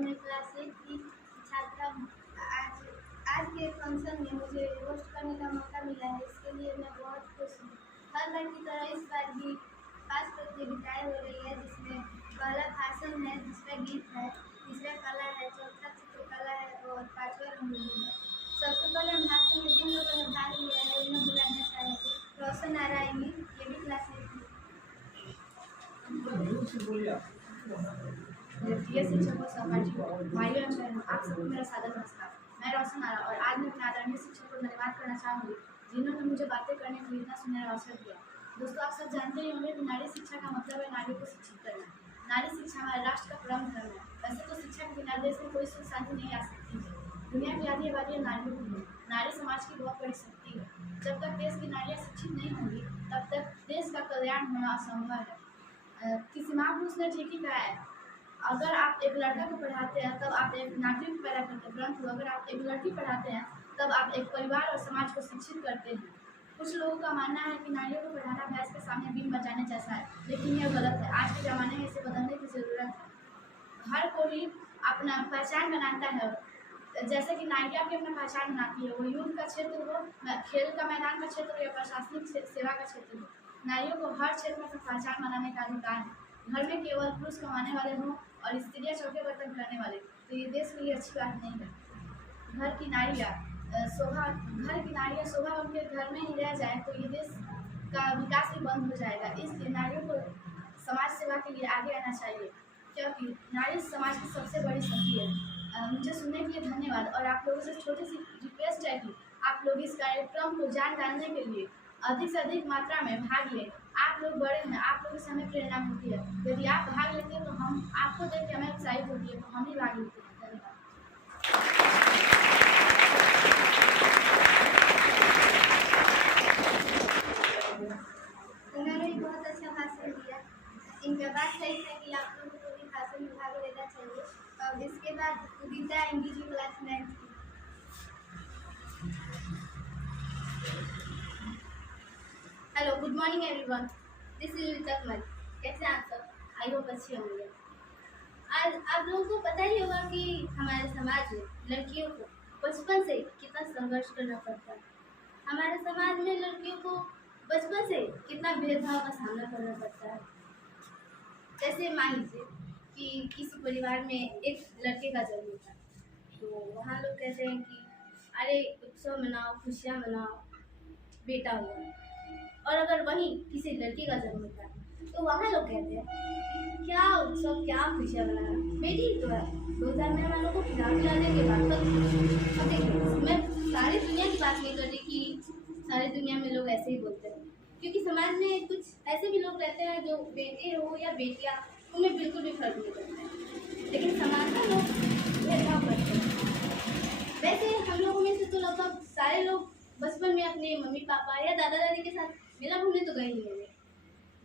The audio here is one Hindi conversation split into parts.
मैं क्लास 8 की छात्रा हूँ। आज आज के फंक्शन में मुझे होस्ट करने का मौका मिला है, इसके लिए मैं बहुत खुश हूँ। हर बार की तरह इस बार भी 5 प्रतियोगिताएँ हो रही है, जिसमें पहला भाषण है, दूसरा गीत है, तीसरा कला है, चौथा चित्रकला है और पाँचवा रंगोली है। सबसे पहले हम भाषण में जिन लोगों ने भाग लिया है उन्हें बुलाना चाहेंगे। रोशन नारायणी, ये भी क्लास 8 की। प्रिय शिक्षकों, सहपाठियों, भाइयों एवं बहनों, आप सबको मेरा सादर नमस्कार। मैं रोशन आरा और आज मैं अपने आदरणीय शिक्षक को धन्यवाद करना चाहूँगी, जिन्होंने मुझे बातें करने के लिए इतना सुनहरा अवसर दिया। दोस्तों, आप सब जानते ही होंगे कि नारी शिक्षा का मतलब है नारियों को शिक्षित करना। नारी शिक्षा हमारे राष्ट्र का परम धर्म है। वैसे तो शिक्षा के बिना देश में कोई सुख शांति नहीं आ सकती है। दुनिया की आधी आबादी नारियों की है। नारी समाज की बहुत बड़ी शक्ति है। जब तक देश की नारियाँ शिक्षित नहीं होंगी, तब तक देश का कल्याण होना असंभव है। किसी महापुरुष ने ठीक ही कहा है, अगर आप एक लड़का को पढ़ाते हैं तब आप एक नागरिक पैदा करते हैं, परंतु अगर आप एक लड़की पढ़ाते हैं तब आप एक परिवार और समाज को शिक्षित करते हैं। कुछ लोगों का मानना है कि नारियों को पढ़ाना भैंस के सामने बीन बजाने जैसा है, लेकिन यह गलत है। आज के ज़माने में इसे बदलने की ज़रूरत है। हर कोई अपना पहचान बनाता है, जैसे कि नारियाँ भी अपना पहचान बनाती है, वो युद्ध का क्षेत्र हो, खेल का मैदान का क्षेत्र हो या प्रशासनिक सेवा का क्षेत्र हो। नारियों को हर क्षेत्र में अपनी पहचान बनाने का अधिकार है। घर में केवल पुरुष कमाने वाले हों और स्त्रियाँ चौके बर्तन करने वाले, तो ये देश के लिए अच्छी बात नहीं है। घर की नारियाँ शोभा बनकर घर में ही रह जाए तो ये देश का विकास ही बंद हो जाएगा। इसलिए नारियों को समाज सेवा के लिए आगे आना चाहिए, क्योंकि नारी समाज की सबसे बड़ी शक्ति है। मुझे सुनने के लिए धन्यवाद और आप लोगों से छोटी सी रिक्वेस्ट है कि आप लोग इस कार्यक्रम को जान डालने के लिए अधिक से अधिक मात्रा में भाग लें। आप लोग बड़े हैं, आप लोगों से हमें प्रेरणा मिलती है। यदि आप भाग लेते हैं तो हम आपको देख के हमें उत्साहित होती है, तो हम ही भाग लेते हैं। धन्यवाद। उन्होंने भी बहुत अच्छा भाषण दिया। इनका बात सही है कि आप लोगों को भी भाषण में भाग लेना चाहिए। और इसके बाद उदिता इंग्लिश क्लास 9 की। Hello, good morning everyone, this is Udita Kumari. कैसे हैं आप सब? आई होप अच्छे होंगे। आज आप लोगों को पता ही होगा कि हमारे समाज में लड़कियों को बचपन से कितना संघर्ष करना पड़ता है। हमारे समाज में लड़कियों को बचपन से कितना भेदभाव का सामना करना पड़ता है। जैसे मान लीजिए कि किसी परिवार में एक लड़के का जन्म होता है, तो वहाँ लोग कहते हैं कि अरे उत्सव मनाओ, खुशियाँ मनाओ, बेटा हुआ। और अगर वहीं किसी लड़की का जन्म होता है तो वहाँ लोग कहते हैं क्या उत्सव, क्या खुशियाँ मनाना, बेटी तो है, 2000 मेहमानों को खिलाने के बाद। अब देखिए, मैं सारी दुनिया की बात नहीं कर रही कि सारी दुनिया में लोग ऐसे ही बोलते हैं, क्योंकि समाज में कुछ ऐसे भी लोग रहते हैं जो बेटे हो या बेटियाँ, उनमें बिल्कुल भी फर्क नहीं करता है, लेकिन समाज में लोग भेदभाव करते हैं। वैसे हम लोगों में से तो लगभग सारे लोग बचपन में अपने मम्मी पापा या दादा दादी के साथ मेला घूमने तो गए ही होंगे,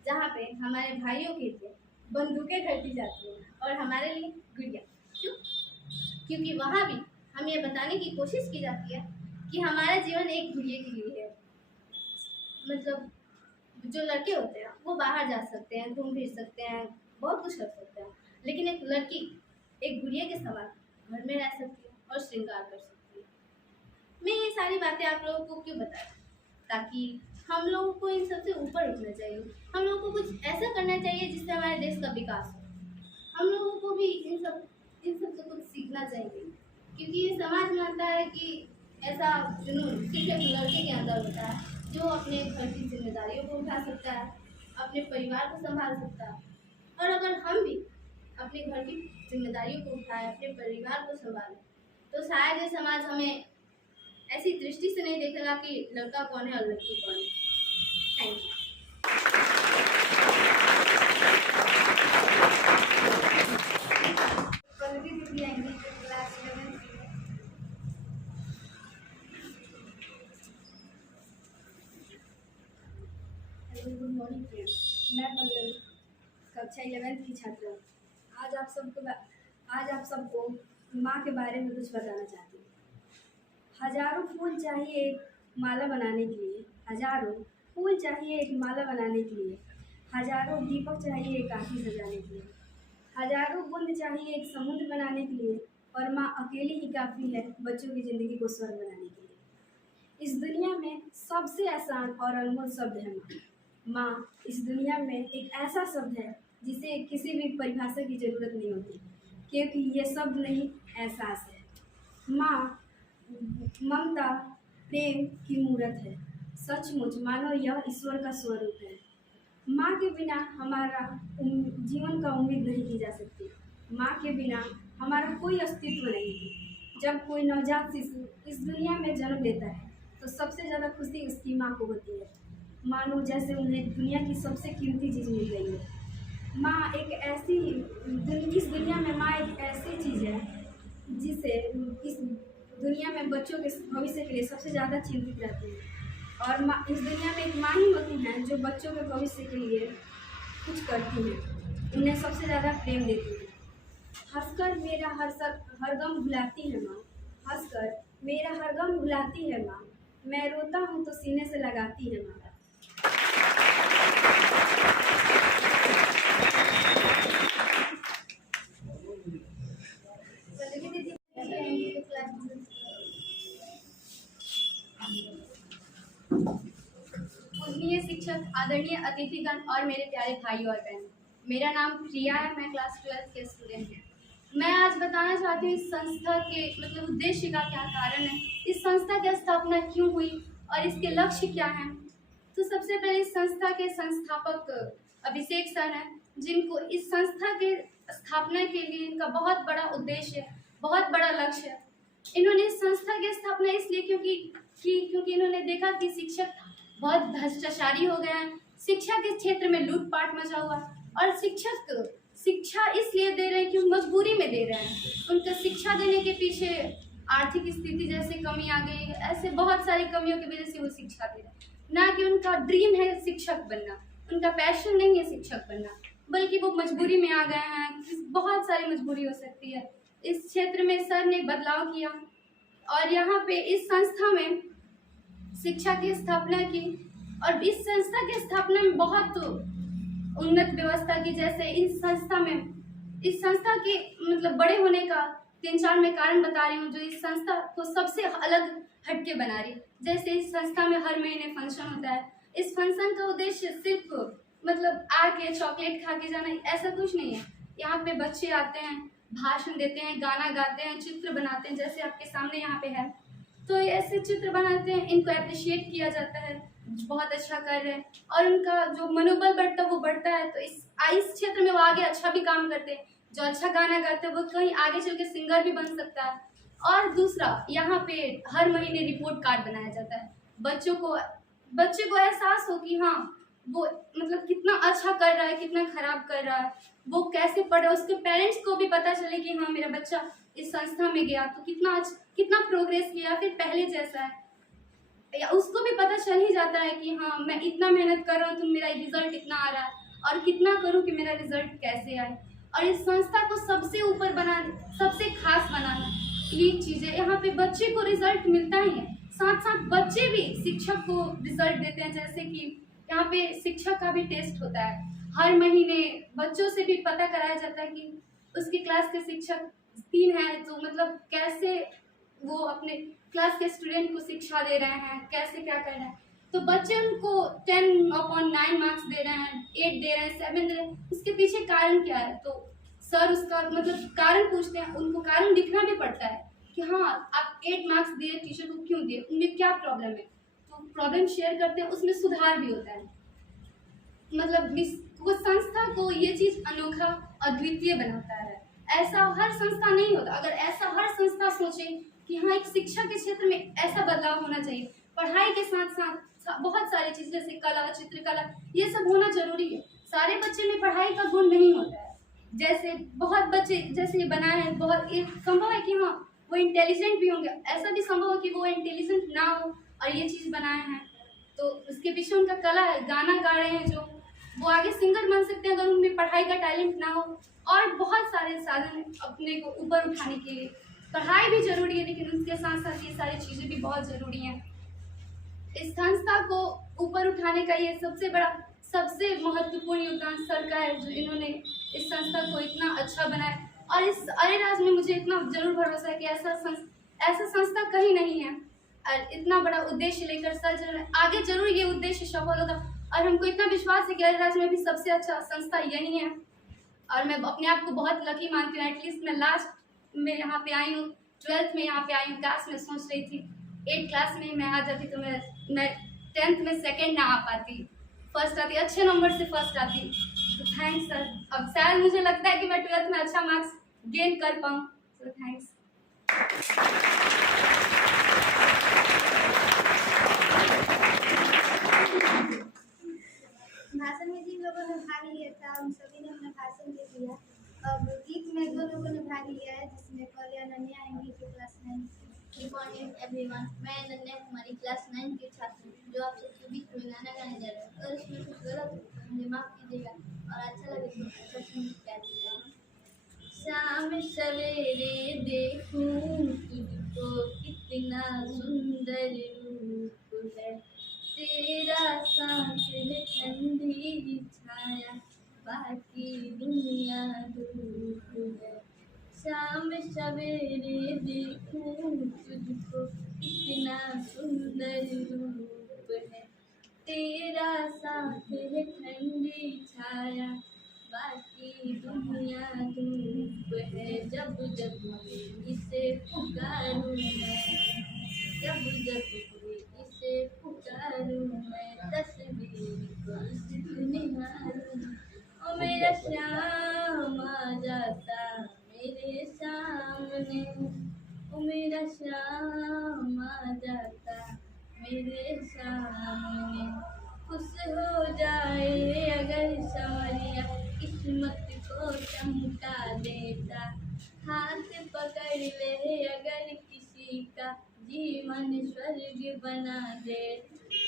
जहाँ पे हमारे भाइयों के लिए बंदूकें खरीदी जाती हैं और हमारे लिए गुड़िया। क्यों? क्योंकि वहाँ भी हमें ये बताने की कोशिश की जाती है कि हमारा जीवन एक गुड़िया के लिए है। मतलब जो लड़के होते हैं वो बाहर जा सकते हैं, घूम फिर सकते हैं, बहुत कुछ कर सकते हैं, लेकिन एक लड़की एक गुड़िया के समान घर में रह सकती है और श्रृंगार कर सकती है। मैं ये सारी बातें आप लोगों को क्यों बताऊँ? ताकि हम लोगों को इन सबसे ऊपर उठना चाहिए। हम लोगों को कुछ ऐसा करना चाहिए जिससे हमारे देश का विकास हो। हम लोगों को भी इन सब से कुछ सीखना चाहिए, क्योंकि ये समाज मानता है कि ऐसा जुनून सिर्फ एक लड़के के अंदर होता है जो अपने घर की जिम्मेदारियों को उठा सकता है, अपने परिवार को संभाल सकता है। और अगर हम भी अपने घर की जिम्मेदारियों को उठाएं, अपने परिवार को संभालें, तो शायद ये समाज हमें ऐसी दृष्टि से नहीं देखेगा कि लड़का कौन है और लड़की कौन है। Thank you. क्लास 11 की। Hello, good morning friends. मैं पल्लवी, कक्षा 11 की छात्रा हूँ। आज आप सबको माँ के बारे में कुछ बताना चाहती हूँ। हजारों फूल चाहिए एक माला बनाने के लिए, हजारों फूल चाहिए एक माला बनाने के लिए, हजारों दीपक चाहिए एक आरती सजाने के लिए, हजारों बूंद चाहिए एक समुद्र बनाने के लिए, और माँ अकेली ही काफ़ी है बच्चों की ज़िंदगी को स्वर्ग बनाने के लिए। इस दुनिया में सबसे आसान और अनमोल शब्द है माँ। माँ इस दुनिया में एक ऐसा शब्द है जिसे किसी भी परिभाषा की ज़रूरत नहीं होती, क्योंकि ये शब्द नहीं, एहसास है। माँ ममता प्रेम की मूर्त है, सचमुच मानो यह ईश्वर का स्वरूप है। माँ के बिना हमारा जीवन का उम्मीद नहीं की जा सकती। माँ के बिना हमारा कोई अस्तित्व नहीं है। जब कोई नवजात शिशु इस दुनिया में जन्म लेता है तो सबसे ज़्यादा खुशी उसकी माँ को होती है, मानो जैसे उन्हें दुनिया की सबसे कीमती चीज़ मिल गई है। माँ एक ऐसी इस दुनिया में माँ एक ऐसी चीज़ है जिसे इस दुनिया में बच्चों के भविष्य के लिए सबसे ज़्यादा चिंतित रहती है। और माँ इस दुनिया में एक माँ ही होती हैं जो बच्चों के भविष्य के लिए कुछ करती हैं, उन्हें सबसे ज़्यादा प्रेम देती है। हंसकर मेरा हर गम भुलाती है माँ, हंसकर मेरा हर गम भुलाती है माँ, मैं रोता हूँ तो सीने से लगाती है माँ। पूजनीय शिक्षक, आदरणीय अतिथिगण और मेरे प्यारे भाई और बहन, मेरा नाम प्रिया है। मैं क्लास 12 के स्टूडेंट हूँ। मैं आज बताना चाहती हूँ इस संस्था के मतलब उद्देश्य का क्या कारण है, इस संस्था की स्थापना क्यों हुई और इसके लक्ष्य क्या हैं। तो सबसे पहले इस संस्था के संस्थापक अभिषेक सर हैं, जिनको इस संस्था के स्थापना के लिए इनका बहुत बड़ा उद्देश्य है, बहुत बड़ा लक्ष्य है। इन्होंने इस संस्था की स्थापना इसलिए क्योंकि इन्होंने देखा कि शिक्षक बहुत भ्रष्टाचारी हो गया है, शिक्षा के क्षेत्र में लूटपाट मचा हुआ, और शिक्षक शिक्षा इसलिए दे रहे हैं कि मजबूरी में दे रहे हैं। उनका शिक्षा देने के पीछे आर्थिक स्थिति जैसे कमी आ गई, ऐसे बहुत सारी कमियों की वजह से वो शिक्षा दे रहे हैं। ना कि उनका ड्रीम है शिक्षक बनना, उनका पैशन नहीं है शिक्षक बनना, बल्कि वो मजबूरी में आ गए हैं। बहुत सारी मजबूरी हो सकती है। इस क्षेत्र में सर ने बदलाव किया और यहाँ पे इस संस्था में शिक्षा की स्थापना की, और इस संस्था की स्थापना में बहुत उन्नत व्यवस्था की। जैसे इस संस्था के मतलब बड़े होने का 3-4 मैं कारण बता रही हूँ जो इस संस्था को सबसे अलग हटके बना रही। जैसे इस संस्था में हर महीने फंक्शन होता है। इस फंक्शन का उद्देश्य सिर्फ मतलब आके चॉकलेट खा के जाना, ऐसा कुछ नहीं है। यहाँ पे बच्चे आते हैं, भाषण देते हैं, गाना गाते हैं, चित्र बनाते हैं, जैसे आपके सामने यहाँ पे है। तो ऐसे चित्र बनाते हैं, इनको अप्रिशिएट किया जाता है, बहुत अच्छा कर रहे हैं, और उनका जो मनोबल बढ़ता है वो बढ़ता है। तो इस क्षेत्र में वो आगे अच्छा भी काम करते हैं। जो अच्छा गाना गाते हैं वो कहीं आगे चल के सिंगर भी बन सकता है। और दूसरा, यहाँ पे हर महीने रिपोर्ट कार्ड बनाया जाता है। बच्चे को एहसास हो कि हाँ वो मतलब कितना अच्छा कर रहा है, कितना खराब कर रहा है, वो कैसे पढ़ रहा है। उसके पेरेंट्स को भी पता चले कि हाँ मेरा बच्चा इस संस्था में गया तो कितना प्रोग्रेस किया, फिर पहले जैसा है, या उसको भी पता चल ही जाता है कि हाँ मैं इतना मेहनत कर रहा हूँ तो मेरा रिजल्ट इतना आ रहा है, और कितना करूँ कि मेरा रिजल्ट कैसे आए। और इस संस्था को सबसे ऊपर बनाना, सबसे खास बनाना, ये चीज़ है। यहाँ पे बच्चे को रिजल्ट मिलता ही है, साथ साथ बच्चे भी शिक्षक को रिजल्ट देते हैं। जैसे कि यहाँ पे शिक्षक का भी टेस्ट होता है, हर महीने बच्चों से भी पता कराया जाता है कि उसकी क्लास के शिक्षक 3 हैं तो मतलब कैसे वो अपने क्लास के स्टूडेंट को शिक्षा दे रहे हैं, कैसे क्या कर रहे हैं। तो बच्चे उनको 10/9 मार्क्स दे रहे हैं, 8 दे रहे हैं, 7 दे रहे हैं। इसके पीछे कारण क्या है? तो सर उसका मतलब कारण पूछते हैं, उनको कारण दिखना भी पड़ता है कि हाँ आप 8 मार्क्स दिए, टीचर को क्यों दिए, उनमें क्या प्रॉब्लम है। तो प्रॉब्लम शेयर करते हैं, उसमें सुधार भी होता है। मतलब उस संस्था को ये चीज़ अनोखा अद्वितीय बनाता है। ऐसा हर संस्था नहीं होता। अगर ऐसा हर संस्था सोचे कि हाँ एक शिक्षा के क्षेत्र में ऐसा बदलाव होना चाहिए, पढ़ाई के साथ साथ बहुत सारी चीज़ें जैसे कला, चित्रकला, ये सब होना जरूरी है। सारे बच्चे में पढ़ाई का गुण नहीं होता है। जैसे बहुत बच्चे जैसे ये बनाए हैं, बहुत एक संभव है कि हाँ वो इंटेलिजेंट भी होंगे, ऐसा भी संभव है कि वो इंटेलिजेंट ना हो और ये चीज़ बनाए हैं। तो उसके पीछे उनका कला है, गाना गा रहे हैं, जो वो आगे सिंगर बन सकते हैं अगर उनमें पढ़ाई का टैलेंट ना हो। और बहुत सारे साधन अपने को ऊपर उठाने के लिए। पढ़ाई भी जरूरी है, लेकिन उसके साथ साथ ये सारी चीज़ें भी बहुत ज़रूरी हैं। इस संस्था को ऊपर उठाने का ये सबसे महत्वपूर्ण योगदान सर का है, जो इन्होंने इस संस्था को इतना अच्छा बनाया। और इस अरेराज में मुझे इतना जरूर भरोसा है कि ऐसा संस्था कहीं नहीं है। और इतना बड़ा उद्देश्य लेकर सर जरूर आगे जरूर ये उद्देश्य सफल होगा। और हमको इतना विश्वास है कि अरेराज में भी सबसे अच्छा संस्था यही है। और मैं अपने आप को बहुत लकी मानती हूँ। एटलीस्ट मैं लास्ट में यहाँ पे आई हूँ, 12th में यहाँ पे आई हूँ। क्लास में सोच रही थी 8th क्लास में मैं आ जाती तो मैं 10th में सेकंड ना आ पाती, फर्स्ट आती, अच्छे नंबर से फर्स्ट आती। तो थैंक्स सर। अब शायद मुझे लगता है कि मैं 12th में अच्छा मार्क्स गेन कर पाऊँ। तो थैंक्स। भाषण में जिन लोगों ने भाग लिया था उन सभी ने अपना भाषण दे दिया। अब गीत में 2 लोगों ने भाग लिया है, जिसमें पहले अनन्या आएंगी जो क्लास 9। गुड मॉर्निंग एवरीवन, मैं अनन्या कुमारी क्लास 9 की छात्र हूँ, जो आप सबके बीच में गाना गाने जा रहा हूँ। अगर इसमें कुछ गलत हो तो मुझे माफ़ कीजिएगा, और अच्छा लगे तो अच्छा सुन प्यार दीजिएगा। शाम सवेरे देखूं तुझको कितना सुंदर रूप है, तेरा सांस है ठंडी छाया, बाकी दुनिया धूप है। शाम सवेरे देखूं तुझको कितना सुंदर रूप है, तेरा सांस है ठंडी छाया, बाकी दुनिया धूप है। जब जब इसे पुकारूं मैं, जब जब इसे पुकारूं मैं, तस्वीर को इसकी निहारूं। ओ मेरा श्याम आ जाता मेरे सामने, ओ मेरा श्याम आ जाता मेरे सामने। खुश हो जाए अगर संवरिया किस्मत को चमका देता, हाथ पकड़ ले अगर किसी का जीवन स्वर्ग बना दे।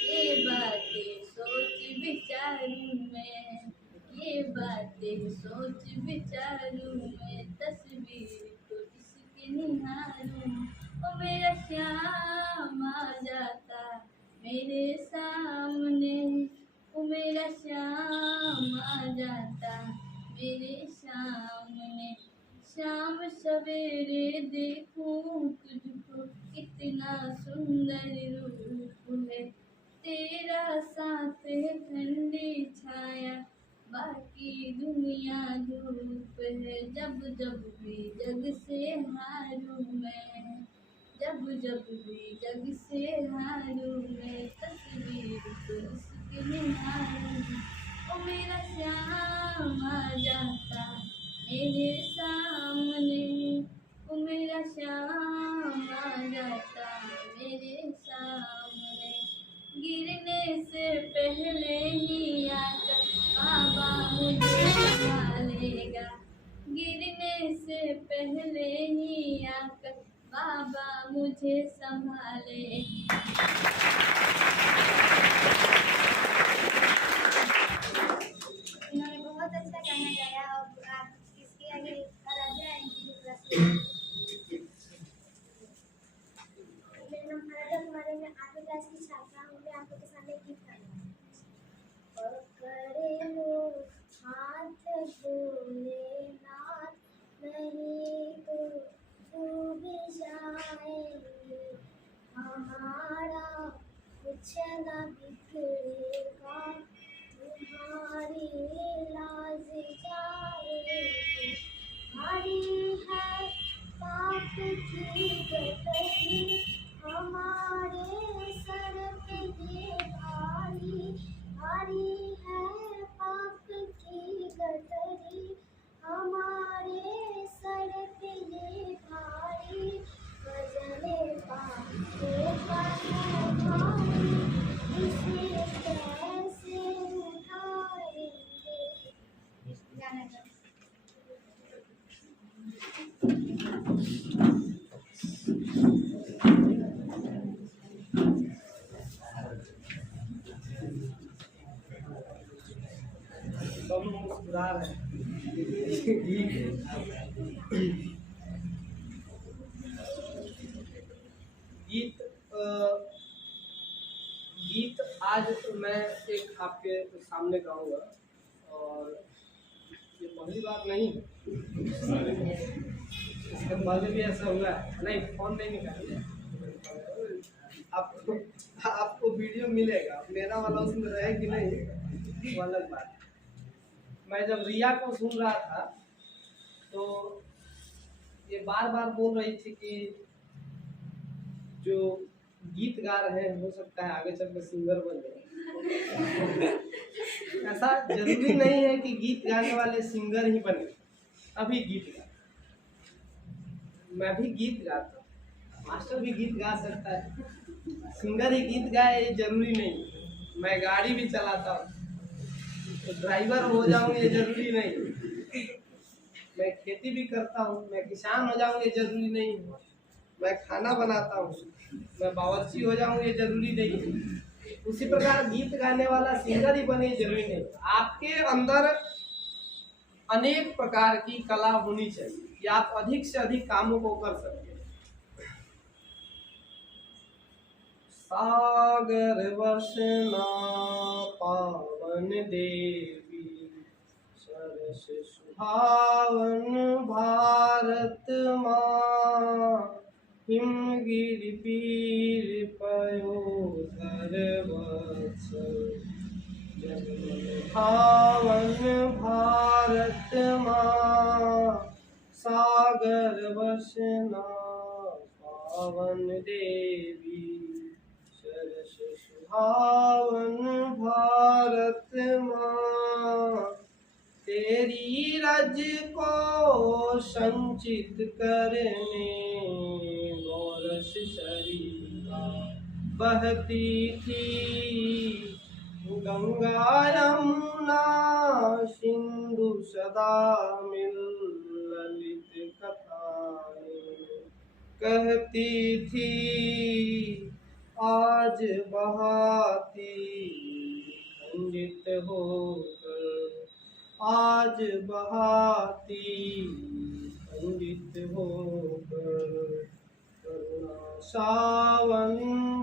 ये बातें सोच विचारूं मैं, ये बातें सोच विचारूं मैं, तस्वीर को इसकी निहारूं। ओ मेरा श्याम आ जाता मेरे सामने, ओ मेरा श्याम आ जाता मेरे सामने। शाम सवेरे देखूं तुझको कितना सुंदर रूप है, तेरा साथ है ठंडी छाया, बाकी दुनिया धूप है। जब जब भी जग से हारूं मैं, जब जब भी जग से हारूं मैं, तस्वीर को इसकी निहारूं। ओ मेरा श्याम आ जाता मेरे सामने, ओ मेरा श्याम आ जाता मेरे सामने। गिरने से पहले ही आकर बाबा मुझे संभालेगा, गिरने से पहले ही आकर बाबा मुझे संभाले। इन्होंने बहुत अच्छा गाना गाया। अब आप इसके आगे आराध्या आएंगी जो क्लास 11। मेरा नाम आराध्या कुमारी, मैं 8वीं क्लास की छात्रा हूँ। मैं आप लोग के सामने गीत गाऊंगी। पकड़े लो हाथ भोलेनाथ, नहीं तो डूब जाएंगे, हमारा कुछ न बिगड़ेगा, तुम्हारी लाज जाएगी। भारी है पाप की गठरी, हमारे सर पे ये भारी, भारी है पाप की गठरी, हमारे सर पे ये भारी। वजने पापों का है भारी, इसे सामने गाऊंगा। और ये पहली बार नहीं है, इसके पहले भी ऐसा हुआ है। नहीं, फोन नहीं निकालिए, आपको आपको वीडियो मिलेगा। मेरा वाला उसमें रहे कि नहीं वो अलग बात है। मैं जब रिया को सुन रहा था तो ये बार बार बोल रही थी कि जो गीत गा रहे हैं हो सकता है आगे चल के सिंगर बन जाए। ऐसा जरूरी नहीं है कि गीत गाने वाले सिंगर ही बने। अभी गीत गा, मैं भी गीत गाता हूँ, मास्टर भी गीत गा सकता है, सिंगर ही गीत गाए ये जरूरी नहीं। मैं गाड़ी भी चलाता हूँ तो ड्राइवर हो जाऊँ ये जरूरी नहीं। मैं खेती भी करता हूँ, मैं किसान हो जाऊँ ये जरूरी नहीं। मैं खाना बनाता हूँ, मैं बावर्ची हो जाऊँ ये जरूरी नहीं। उसी प्रकार गीत गाने वाला सिंगर ही बने जरूरी नहीं। आपके अंदर अनेक प्रकार की कला होनी चाहिए कि आप अधिक से अधिक कामों को कर सकें। सागर वसना पावन देवी, सरस सुहावन भारत माँ, हिमगिरि पीर पयोधर वत्सल, जगमन भावन भारत माँ, सागर वसना पावन देवी, सरस सुहावन भारत माँ, तेरी रज को संचित करने गौरस सरिता बहती थी, गंगा यमुना सिंधु सदा मिल ललित कथाएं कहती थी, आज बहाती खंडित होकर, आज बहाती खंडित होकर, करुणा सावन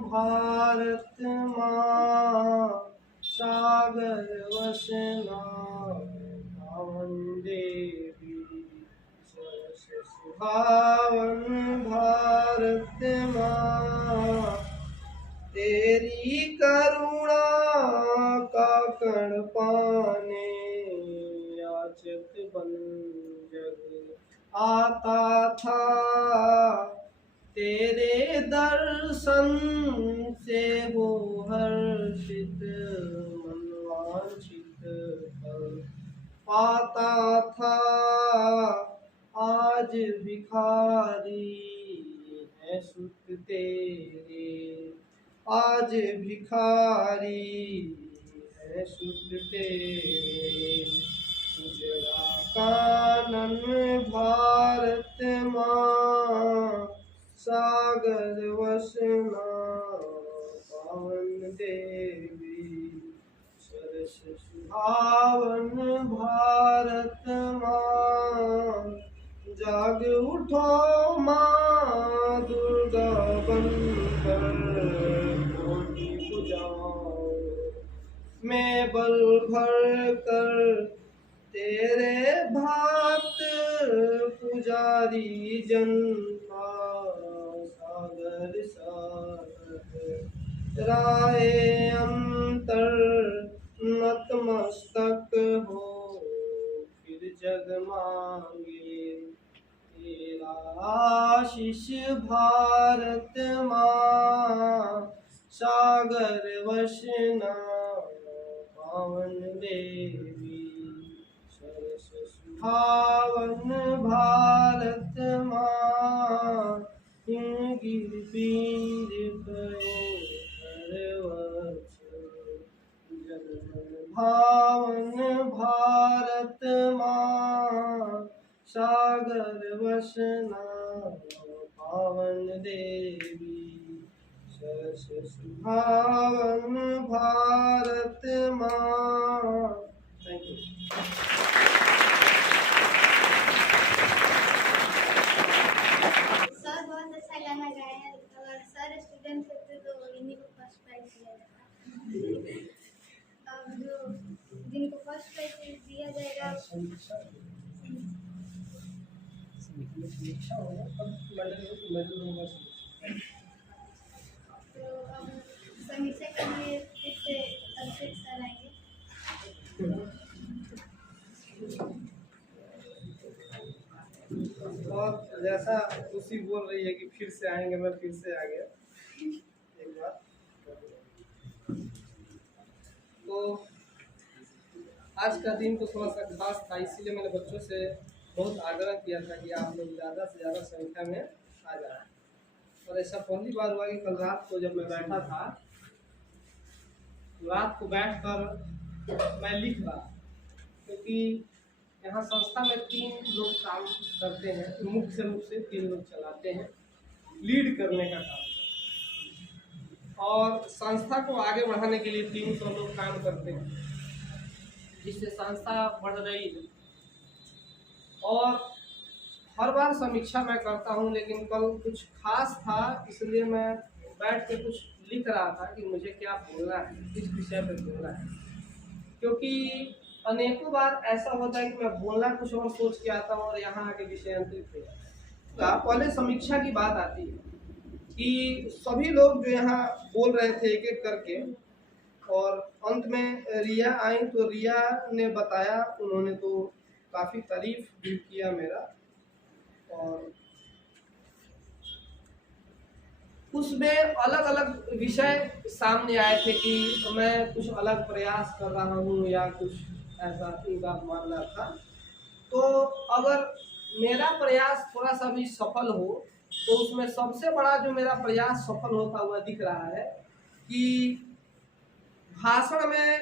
भारत माँ, सागर वसना पावन देवी, सरस सुहावन भारत माँ, तेरी करुणा का कण पाने याचक बन जग आता था, तेरे दर्शन से हो हर्षित मन वांछित फल पाता था, आज भिखारी है सुत तेरे, आज भिखारी है सुत तेरे, उजड़ा कानन भारत माँ, सागर वसना पावन देवी, सरस सुहावन भारत माँ, जाग उठो माँ दुर्गा बनकर, कोटि पुजाओ मैं बल भर कर, तेरे भात पुजारी जनता सागर सागर, राय अंतर नतमस्तक हो फिर जग मांगे, तेरा आशीष भारत माँ, सागर वसना पावन देवी, सरस सुहावन भारत माँ, हिमगिरि पीर पयोधर वत्सल, जगमन भावन भारत माँ, सागर वसना पावन देवी, सरस सुहावन भारत माँ। Thank you. सर बहुत अच्छा गाना गाए हैं। अगर सर स्टूडेंट होते तो इन्हीं को फर्स्ट प्राइज दिया जाता। अब जो प्राइज दिया जाएगा। समीक्षा होगा तब मेडल होगा। तो अब समीक्षा के लिए फिर से अभिषेक सर आएंगे। और जैसा उसी बोल रही है कि फिर से आएंगे, मैं फिर से आ गया एक बार। तो आज का दिन तो थोड़ा सा खास था, इसीलिए मैंने बच्चों से बहुत आग्रह किया था कि आप लोग ज़्यादा से ज़्यादा संख्या में आ जाए। और ऐसा पहली बार हुआ कि कल रात को जब मैं बैठा था, रात को बैठकर मैं लिख रहा, क्योंकि यहाँ संस्था में 3 लोग काम करते हैं, मुख्य रूप से 3 लोग चलाते हैं, लीड करने का काम, और संस्था को आगे बढ़ाने के लिए 300 लोग काम करते हैं, जिससे संस्था बढ़ रही है। और हर बार समीक्षा मैं करता हूँ, लेकिन कल कुछ खास था, इसलिए मैं बैठ के कुछ लिख रहा था कि मुझे क्या बोलना है, किस विषय पर बोलना है। क्योंकि अनेकों बार ऐसा होता है कि मैं बोलना कुछ और सोच के आता हूँ और यहाँ आके विषयांतरित हो जाता है। पहले समीक्षा की बात आती है कि सभी लोग जो यहाँ बोल रहे थे एक एक करके, और अंत में रिया आई, तो रिया ने बताया, उन्होंने तो काफ़ी तारीफ भी किया मेरा, और उसमें अलग अलग विषय सामने आए थे कि मैं कुछ अलग प्रयास कर रहा हूँ या कुछ ऐसा इनका मानना था। तो अगर मेरा प्रयास थोड़ा सा भी सफल हो, तो उसमें सबसे बड़ा जो मेरा प्रयास सफल होता हुआ दिख रहा है कि भाषण में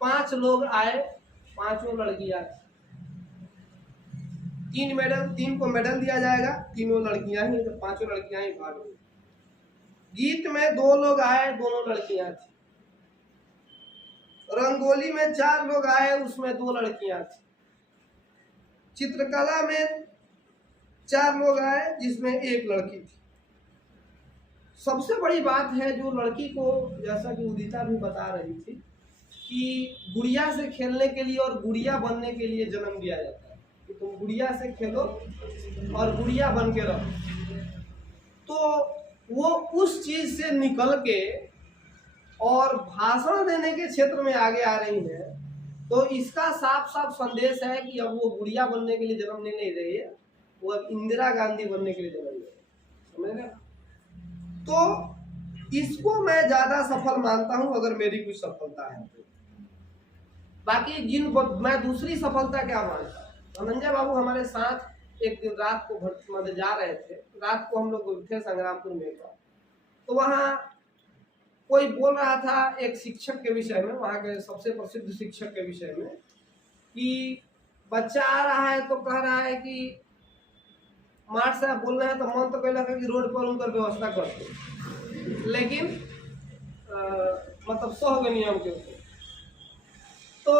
5 लोग आए, 5 लड़कियां, 3 को मेडल दिया जाएगा, 3 लड़कियां ही, तो 5 लड़कियां ही भाग ली। गीत में 2 लोग आए, 2 लड़कियां थी। रंगोली में 4 लोग आए, उसमें 2 लड़कियां थी। चित्रकला में 4 लोग आए, जिसमें 1 लड़की थी। सबसे बड़ी बात है जो लड़की को, जैसा कि उदिता भी बता रही थी, कि गुड़िया से खेलने के लिए और गुड़िया बनने के लिए जन्म दिया जाता है कि तुम गुड़िया से खेलो और गुड़िया बन के रहो। तो वो उस चीज से निकल के और भाषण देने के क्षेत्र में आगे आ रही है। तो इसका साफ साफ संदेश है कि अब वो गुड़िया बनने के लिए जन्म नहीं रही है, वो अब इंदिरा गांधी बनने के लिए जन्म ले रही है। समझ रहे? तो इसको मैं ज्यादा सफल मानता हूं, अगर मेरी कुछ सफलता है तो। बाकी मैं दूसरी सफलता क्या मानता हूं, धनंजय बाबू हमारे साथ एक दिन रात को मतलब जा रहे थे, रात को हम लोग थे संग्रामपुर में, तो वहाँ कोई बोल रहा था एक शिक्षक के विषय में, वहाँ के सबसे प्रसिद्ध शिक्षक के विषय में, कि बच्चा आ रहा है तो कह रहा है कि मार्ट साहब बोल रहे हैं, तो मन तो कहला कि रोड पर उनकर व्यवस्था करते, लेकिन मतलब सह के नियम के ऊपर। तो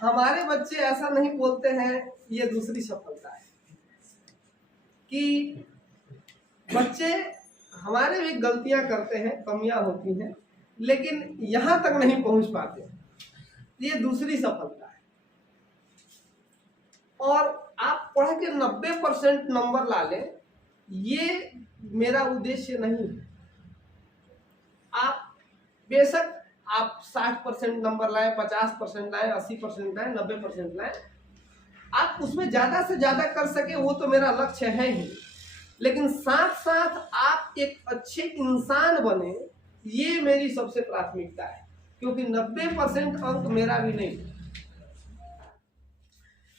हमारे बच्चे ऐसा नहीं बोलते हैं, ये दूसरी सफलता है कि बच्चे हमारे भी गलतियां करते हैं, कमियां होती हैं, लेकिन यहाँ तक नहीं पहुंच पाते, ये दूसरी सफलता है। और आप पढ़ के 90% नंबर ला लें, ये मेरा उद्देश्य नहीं है। आप बेशक आप 60% नंबर लाए, 50% लाए, 80% लाए, 90% लाए, आप उसमें ज्यादा से ज्यादा कर सके, वो तो मेरा लक्ष्य है ही, लेकिन साथ साथ आप एक अच्छे इंसान बने, ये मेरी सबसे प्राथमिकता है। क्योंकि 90% अंक मेरा भी नहीं,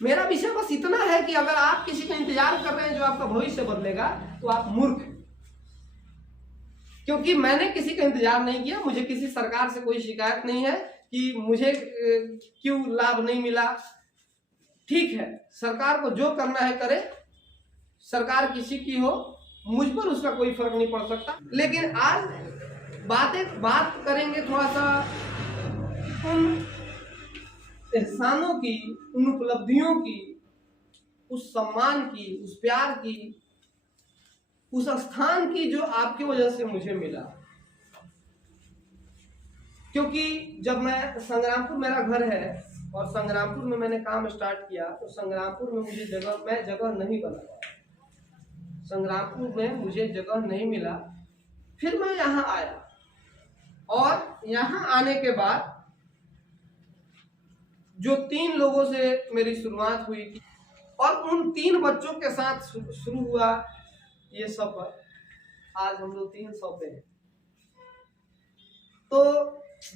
मेरा विषय बस इतना है कि अगर आप किसी का इंतजार कर रहे हैं जो आपका भविष्य बदलेगा, तो आप मूर्ख हैं। क्योंकि मैंने किसी का इंतजार नहीं किया, मुझे किसी सरकार से कोई शिकायत नहीं है कि मुझे क्यों लाभ नहीं मिला। ठीक है, सरकार को जो करना है करे, सरकार किसी की हो, मुझ पर उसका कोई फर्क नहीं पड़ सकता। लेकिन आज बात करेंगे थोड़ा सा उन एहसानों की, उन उपलब्धियों की, उस सम्मान की, उस प्यार की, उस स्थान की जो आपकी वजह से मुझे मिला। क्योंकि जब मैं संग्रामपुर मेरा घर है और संग्रामपुर में मैंने काम स्टार्ट किया तो संग्रामपुर में मुझे जगह नहीं बना पाया, संग्रामपुर में मुझे जगह नहीं मिला। फिर मैं यहाँ आया और यहाँ आने के बाद जो 3 लोगों से मेरी शुरुआत हुई थी और उन 3 बच्चों के साथ शुरू हुआ ये सफर, आज हम लोग 300 पे हैं। तो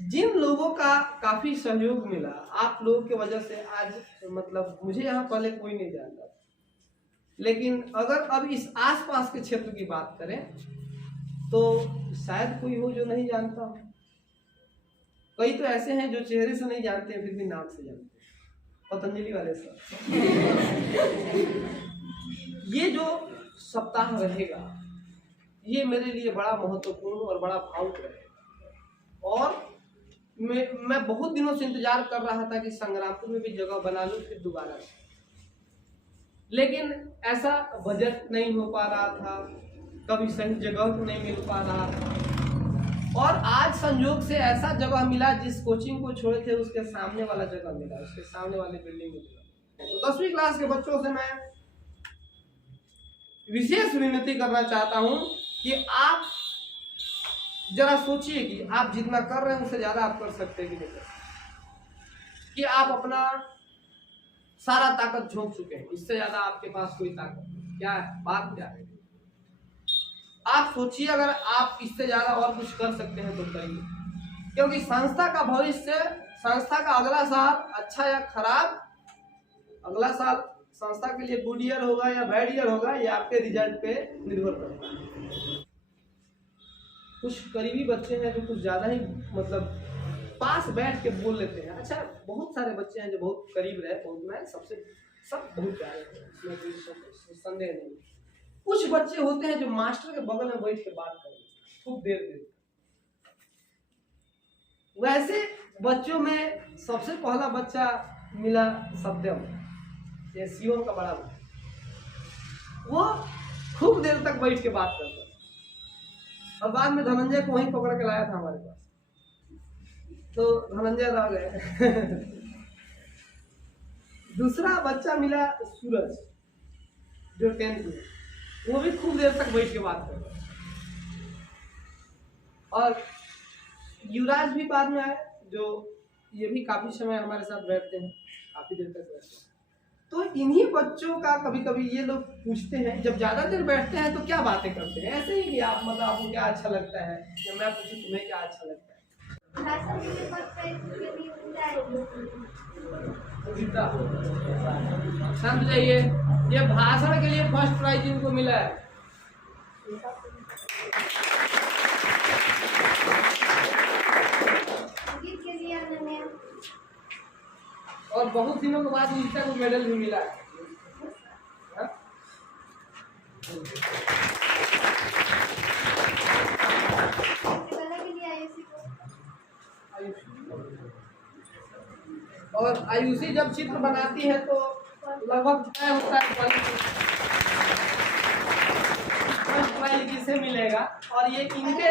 जिन लोगों का काफी सहयोग मिला, आप लोगों की वजह से आज मतलब मुझे यहाँ पहले कोई नहीं जानता, लेकिन अगर अब इस आसपास के क्षेत्र की बात करें तो शायद कोई हो जो नहीं जानता हो। कई तो ऐसे हैं जो चेहरे से नहीं जानते हैं फिर भी नाम से जानते हैं, पतंजलि वाले सर। ये जो सप्ताह रहेगा ये मेरे लिए बड़ा महत्वपूर्ण और बड़ा भावुक रहेगा और मैं बहुत दिनों से इंतजार कर रहा था कि संग्रामपुर में भी जगह बना लूं फिर दोबारा से, लेकिन ऐसा बजट नहीं हो पा रहा था, कभी सही जगह नहीं मिल पा रहा था और आज संयोग से ऐसा जगह मिला, जिस कोचिंग को छोड़े थे उसके सामने वाला जगह मिला, उसके सामने वाले बिल्डिंग में मिला। तो 10वीं क्लास के बच्चों से मैं विशेष विनती करना चाहता हूं कि आप जरा सोचिए कि आप जितना कर रहे हैं उससे ज्यादा आप कर सकते हैं कि नहीं कर सकते, कि आप अपना सारा ताकत झोंक चुके हैं, इससे ज्यादा आपके पास कोई ताकत क्या है, बात क्या है। आप सोचिए अगर आप इससे ज्यादा और कुछ कर सकते हैं तो करिए, क्योंकि संस्था का भविष्य, संस्था का अगला साल अच्छा या खराब, अगला साल संस्था के लिए गुड ईयर होगा या बैड ईयर होगा, ये आपके रिजल्ट पे निर्भर करता है। कुछ करीबी बच्चे हैं जो कुछ ज्यादा ही मतलब पास बैठ के बोल लेते हैं, अच्छा बहुत सारे बच्चे हैं जो बहुत करीब रहे, बहुत मैं सब बहुत प्यारे हैं, इसमें कोई संदेह नहीं। कुछ बच्चे होते हैं जो मास्टर के बगल में बैठ के बात करें खूब देर। वैसे बच्चों में सबसे पहला बच्चा मिला सत्यम, ये सीओ का बड़ा बच्चा, वो खूब देर तक बैठ के बात करता और बाद में धनंजय को वहीं पकड़ के लाया था हमारे पास, तो धनंजय रह गए। दूसरा बच्चा मिला सूरज जो 10th में, वो भी खूब देर तक बैठ के बात कर रहा है और युवराज भी बाद में आए जो ये भी काफी समय हमारे साथ बैठते हैं, काफी देर तक बैठते हैं। तो इन्हीं बच्चों का कभी कभी ये लोग पूछते हैं, जब ज्यादा देर बैठते हैं तो क्या बातें करते हैं, ऐसे ही कि आप मतलब आपको क्या अच्छा लगता है, या मैं पूछूं तुम्हें क्या अच्छा लगता है। शांत जाइए, ये भाषण के लिए फर्स्ट प्राइज इनको मिला है। और बहुत दिनों के बाद उनका को मेडल भी मिला है। और आयुषी जब चित्र बनाती है तो लगभग तय होता है फर्स्ट प्राइज किसे मिलेगा, और ये इनके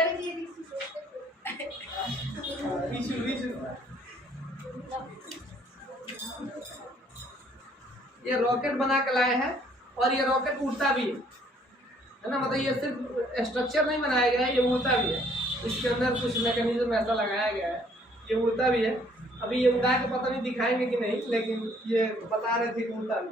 ये रॉकेट बना के लाए हैं और ये रॉकेट उड़ता भी है ना, मतलब ये सिर्फ स्ट्रक्चर नहीं बनाया गया है, ये उड़ता भी है, इसके अंदर कुछ मैकेनिज्म ऐसा लगाया गया है, ये उड़ता भी है। अभी ये उड़ा के पता नहीं दिखाएंगे कि नहीं, लेकिन ये बता रहे थे कि उड़ता भी।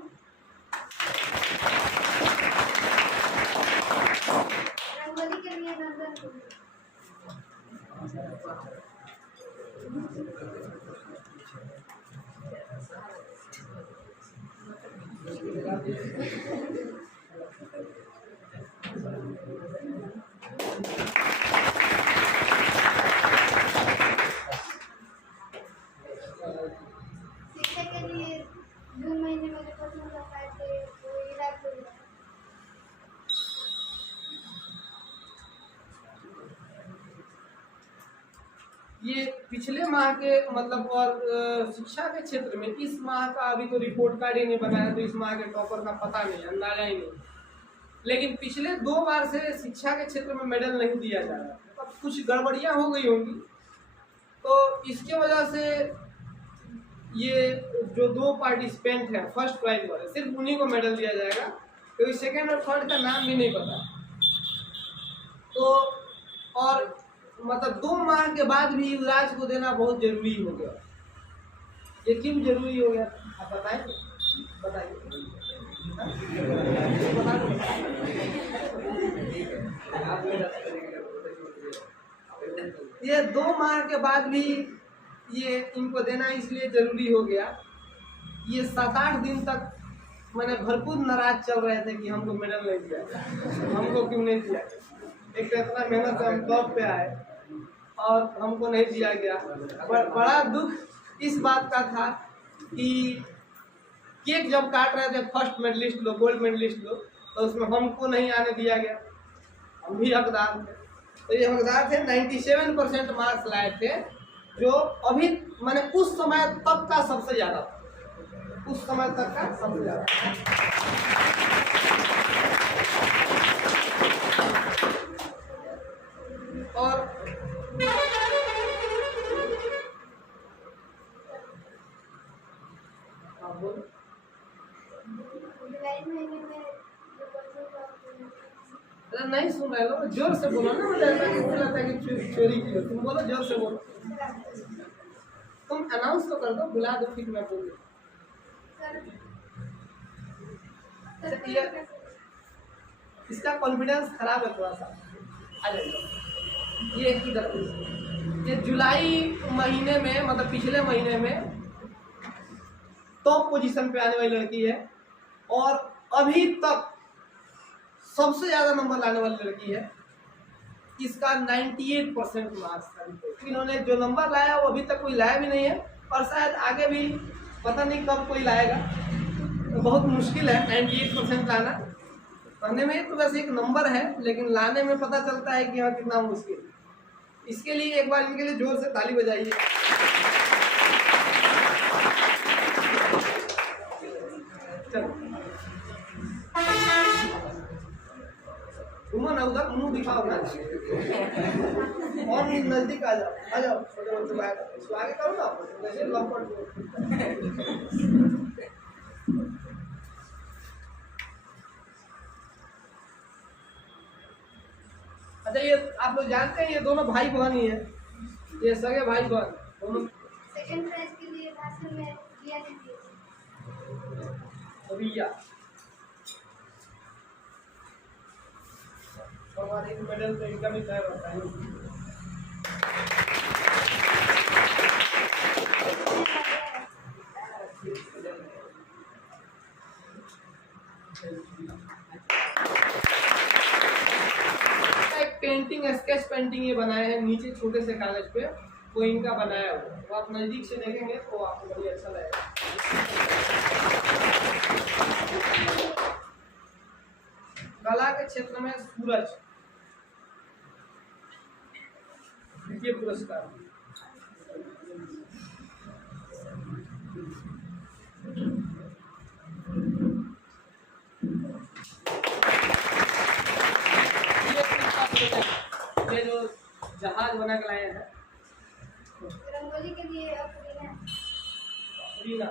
ये पिछले माह के मतलब और शिक्षा के क्षेत्र में इस माह का अभी तो रिपोर्ट कार्ड ही नहीं बनाया, तो इस माह के टॉपर का पता नहीं, अंदाजा ही नहीं। लेकिन पिछले 2 बार से शिक्षा के क्षेत्र में मेडल नहीं दिया जा रहा, अब कुछ गड़बड़ियां हो गई होंगी, तो इसके वजह से ये जो 2 पार्टिसिपेंट हैं फर्स्ट प्राइज वाले, सिर्फ उन्हीं को मेडल दिया जाएगा, क्योंकि सेकेंड और थर्ड का नाम भी नहीं पता। तो और मतलब 2 माह के बाद भी युवराज को देना बहुत जरूरी हो गया। ये क्यों जरूरी हो गया आप बताएंगे? बताइए। ये 2 माह के बाद भी ये इनको देना इसलिए जरूरी हो गया। ये 7-8 दिन तक मैंने भरपूर नाराज चल रहे थे कि हमको मेडल नहीं दिया, हमको क्यों नहीं दिया। एक तो इतना मेहनत से हम टॉप पे आए और हमको नहीं दिया गया। बड़ा दुख इस बात का था कि केक जब काट रहे थे फर्स्ट मेडलिस्ट लोग, गोल्ड मेडलिस्ट लोग, तो उसमें हमको नहीं आने दिया गया। हम भी हकदार थे। तो ये हकदार थे, 97% मार्क्स लाए थे, जो अभी मैंने उस समय तक का सबसे ज़्यादा था, उस समय तक का सबसे ज़्यादा। और अरे नहीं सुन रहे लोग, जोर से बोलो ना। मुझे ऐसा नहीं लगता कि चोरी की हो, तुम बोलो, जोर से बोलो। तुम अनाउंस तो कर दो, बुला दो, फिर मैं बोलूँ। इसका कॉन्फिडेंस खराब है थोड़ा सा। आ जाइए। ये इधर, ये जुलाई महीने में, मतलब पिछले महीने में टॉप पोजीशन पे आने वाली लड़की है और अभी तक सबसे ज्यादा नंबर लाने वाली लड़की है। इसका 98% मार्क्स था। इन्होंने जो नंबर लाया वो अभी तक कोई लाया भी नहीं है और शायद आगे भी पता नहीं कब कोई लाएगा। तो बहुत मुश्किल है 98% लाना। पढ़ने में तो वैसे एक नंबर है, लेकिन लाने में पता चलता है कि हाँ कितना मुश्किल। इसके लिए एक बार इनके लिए जोर से ताली बजाइए। चलो घूमो ना, उधर मुंह दिखाओ ना, और नजदीक आ जाओ, आ जाओ। छोटे बच्चों को इसको आगे करो ना, जैसे लंपट। अच्छा, ये आप लोग जानते हैं ये दोनों भाई बहन ही है, ये सगे भाई बहन दोनों। सेकंड प्राइज के लिए भाषण में दिया दीजिए। रिया हमारे एक मेडल तो इनका भी तय होता है। एक पेंटिंग, स्केच पेंटिंग ये बनाए हैं नीचे छोटे से कागज पे, वो इनका बनाया हुआ। वो आप नजदीक से देखेंगे तो आपको बड़ी अच्छा लगेगा। कला के क्षेत्र में सूरज द्वितीय पुरस्कार। ये जो जहाज बना के लाए हैं रंगोली के लिए रीना